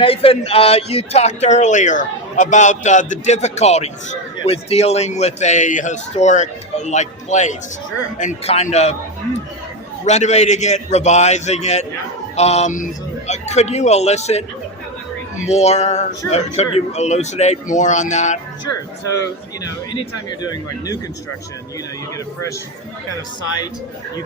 Nathan, you talked earlier about the difficulties with dealing with a historic place, and kind of renovating it, revising it. Could you elicit more? Could you elucidate more on that? Sure. So, anytime you're doing new construction, you get a fresh kind of site. You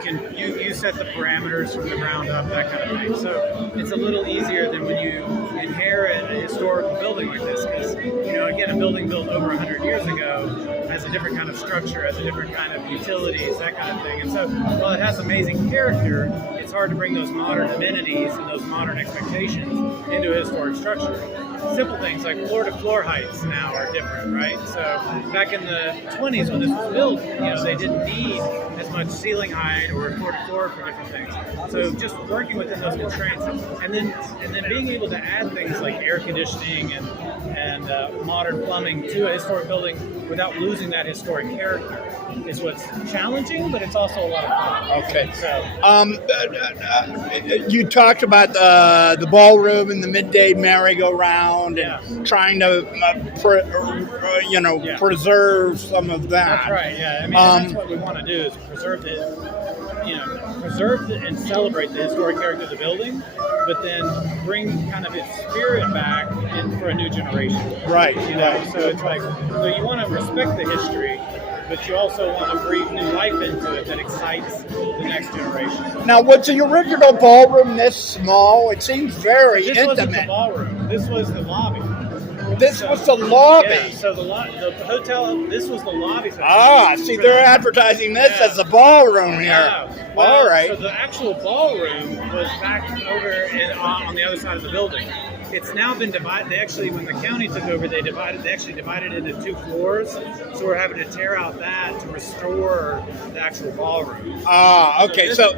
set the parameters from the ground up, that kind of thing. So it's a little easier than when you inherit a historical building like this, because again, a building built over 100 years ago has a different kind of structure, has a different kind of utilities, that kind of thing. And so, while it has amazing character, it's hard to bring those modern amenities and those modern expectations into a historic structure. Simple things like floor-to-floor heights now are different, right? So back in the 20s when this was built, they didn't need as much ceiling height or floor-to-floor for different things. So just working within those constraints, and then being able to add things like air conditioning and modern plumbing to a historic building without losing that historic character is what's challenging, but it's also a lot of fun. Okay. So, you talked about the ballroom and the midday merry-go-round and trying to preserve some of that. That's right. Yeah. I mean, that's what we want to do is preserve and celebrate the historic character of the building, but then bring kind of its spirit back for a new generation. Right. So it's so you want to respect the history, but you also want to breathe new life into it that excites the next generation. Now, was the original ballroom this small? It seems very intimate. This wasn't the ballroom. This was the lobby. This was the lobby. Yeah, so the hotel, this was the lobby. See, they're advertising this as the ballroom here. Yeah. Well, all right. So the actual ballroom was back over on the other side of the building. It's now been divided. When the county took over, they actually divided it into 2 floors. So we're having to tear out that to restore the actual ballroom. Okay. So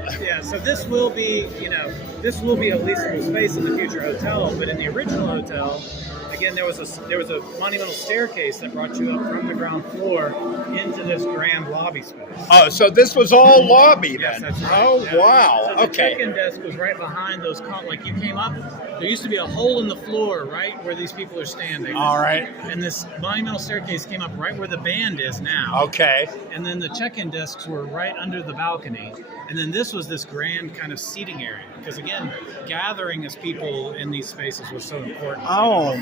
this will be, this will be a leasable space in the future hotel. But in the original hotel, again, there was a monumental staircase that brought you up from the ground floor into this grand lobby space. Oh, so this was all lobby then? Yes, that's right. Oh, wow. So the check-in desk was right behind those. You came up. There used to be a hole in the floor right where these people are standing. All right. And this monumental staircase came up right where the band is now. Okay. And then the check-in desks were right under the balcony. And then this was this grand kind of seating area. Because again, gathering as people in these spaces was so important. Wow.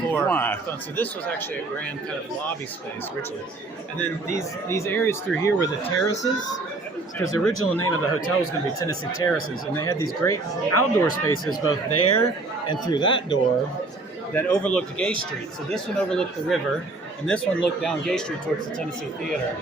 So this was actually a grand kind of lobby space originally. And then these areas through here were the terraces. Because the original name of the hotel was going to be Tennessee Terraces, and they had these great outdoor spaces both there and through that door that overlooked Gay Street. So this one overlooked the river, and this one looked down Gay Street towards the Tennessee Theater.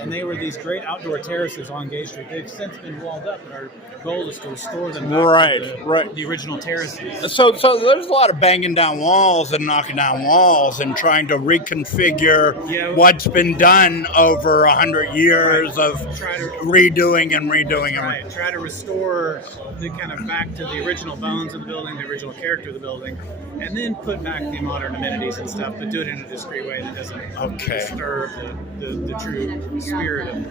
And they were these great outdoor terraces on Gay Street. They've since been walled up, but our goal is to restore them back to the original terraces. So there's a lot of banging down walls and knocking down walls and trying to reconfigure what's been done over 100 years of redoing. Try to restore the kind of back to the original bones of the building, the original character of the building, and then put back the modern amenities and stuff, but do it in a discreet way that doesn't disturb the true spirit of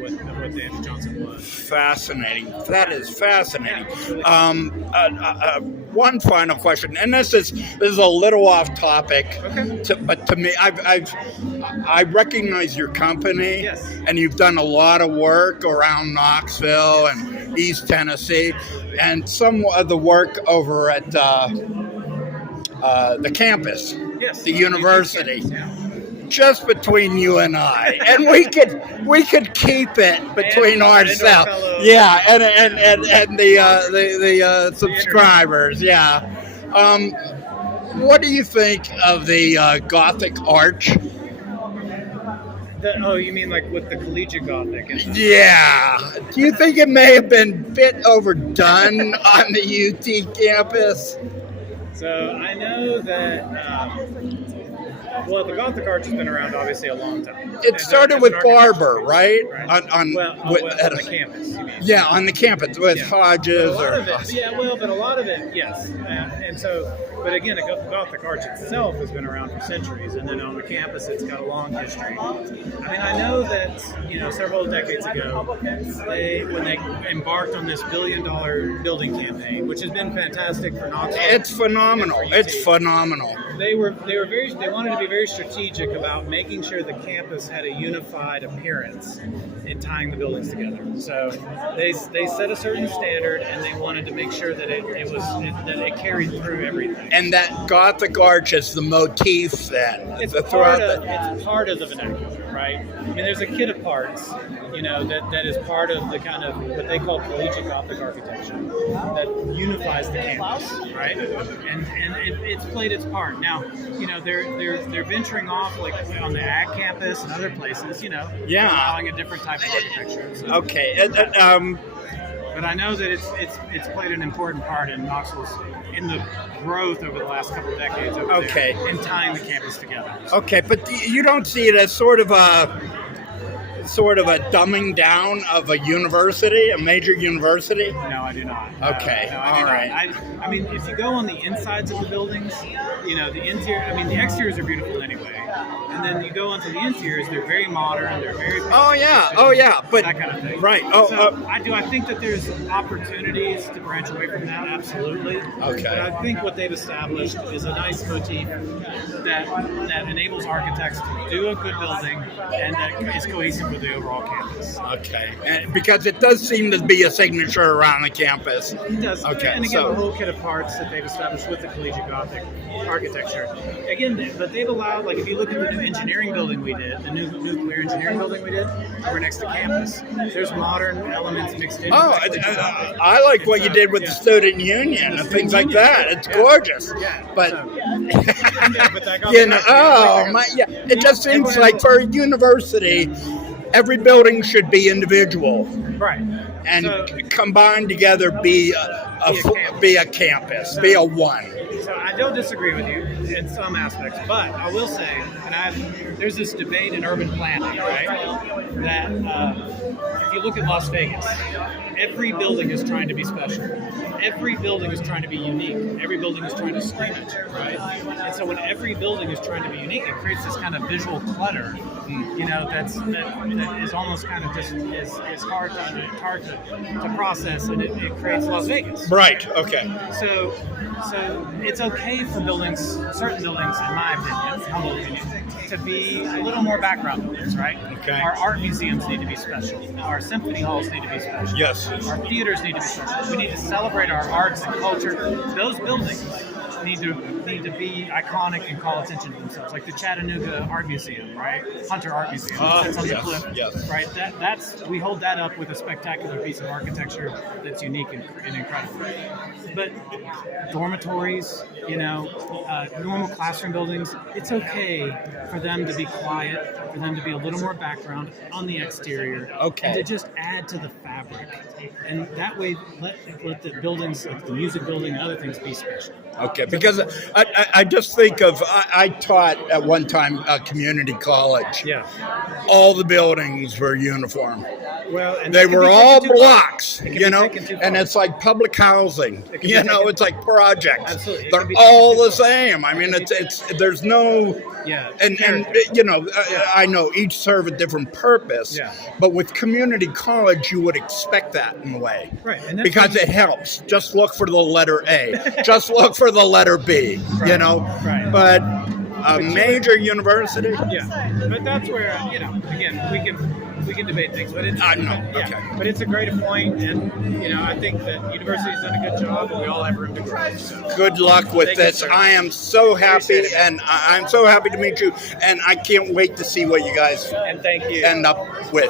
what Danny Johnson was. Fascinating. That is fascinating. One final question, and this is a little off topic, but to me, I recognize your company, and you've done a lot of work around Knoxville and East Tennessee, and some of the work over at the campus, the university. Just between you and I, and we could keep it between ourselves. Yeah, and the subscribers. Yeah. What do you think of the Gothic arch? You mean like with the collegiate Gothic? Yeah. Do you think it may have been a bit overdone on the UT campus? So I know that. The Gothic arch has been around obviously a long time. It started with Barber, right? On the campus, you mean? Yeah, on the campus with Hodges. But a lot of it, yes. And so But again, the Gothic arch itself has been around for centuries, and then on the campus, it's got a long history. I mean, I know that several decades ago, when they embarked on this $1 billion building campaign, which has been fantastic for Knoxville. It's phenomenal. It's phenomenal. They wanted to be very strategic about making sure the campus had a unified appearance in tying the buildings together. So they set a certain standard, and they wanted to make sure that it carried through everything. And that Gothic arch is the motif then. It's part of the vernacular, right? I mean, there's a kit of parts, that is part of the kind of what they call collegiate Gothic architecture that unifies the campus, right? And it's played its part. Now, they're venturing off like on the ag campus and other places, allowing a different type of architecture. So, okay. But I know that it's played an important part in Knoxville's in the growth over the last couple of decades over there, in tying the campus together. Okay, but you don't see it as sort of a dumbing down of a university, a major university? No, I do not. Okay, all right. I mean, if you go on the insides of the buildings, the interior. I mean, the exteriors are beautiful anyway, and then you go onto the interiors. They're very modern. They're very but that kind of thing. Right. I think that there's opportunities to branch away from that. Absolutely. Okay. But I think what they've established is a nice motif that enables architects to do a good building and that is cohesive with the overall campus. Okay. And because it does seem to be a signature around the campus. It does. Okay. And again, the whole kit of parts that they've established with the collegiate Gothic architecture. Again, but they've allowed, like, if you look at the new engineering building we did, the new nuclear engineering building we did over next to campus, there's modern elements mixed in. I like what you did with the student union and things like that. It's gorgeous. Yeah. But that it just seems like for a university, every building should be individual, right? And combined together be a campus, be a one. So I don't disagree with you in some aspects, but I will say, there's this debate in urban planning, right? That if you look at Las Vegas, every building is trying to be special. Every building is trying to be unique. Every building is trying to scream at you, right? And so when every building is trying to be unique, it creates this kind of visual clutter, that is almost kind of just is hard to process, and it creates Las Vegas. Right. Okay. So it's okay for certain buildings, in my opinion, humble opinion, to be a little more background buildings, right? Okay. Our art museums need to be special. Our symphony halls need to be special. Yes. Our theaters need to be special. We need to celebrate our arts and culture. Those buildings need to be iconic and call attention to themselves, like the Chattanooga Art Museum, right? Hunter Art Museum. That's on the cliff, right? That's we hold that up with a spectacular piece of architecture that's unique and incredible. But dormitories, normal classroom buildings, it's okay for them to be quiet, for them to be a little more background on the exterior, and to just add to the fabric. And that way, let the buildings, like the music building and other things, be special. Okay, because I just think of, I taught at one time a community college. Yeah. All the buildings were uniform. Well, and they were all blocks, and it's like public housing, it's like projects. Absolutely. They're all the same. I mean, there's no, and I know each serve a different purpose, but with community college, you would expect that in a way. Right. And because it helps. Just look for the letter A. Just look for the letter B, Right. But a major university? Yeah. But that's where, again, we can debate things, but it's but it's a great point, and I think that university's done a good job, and we all have room to grow. So. Good luck with this. I am so happy, and I'm so happy to meet you, and I can't wait to see what you guys and thank you. end up with.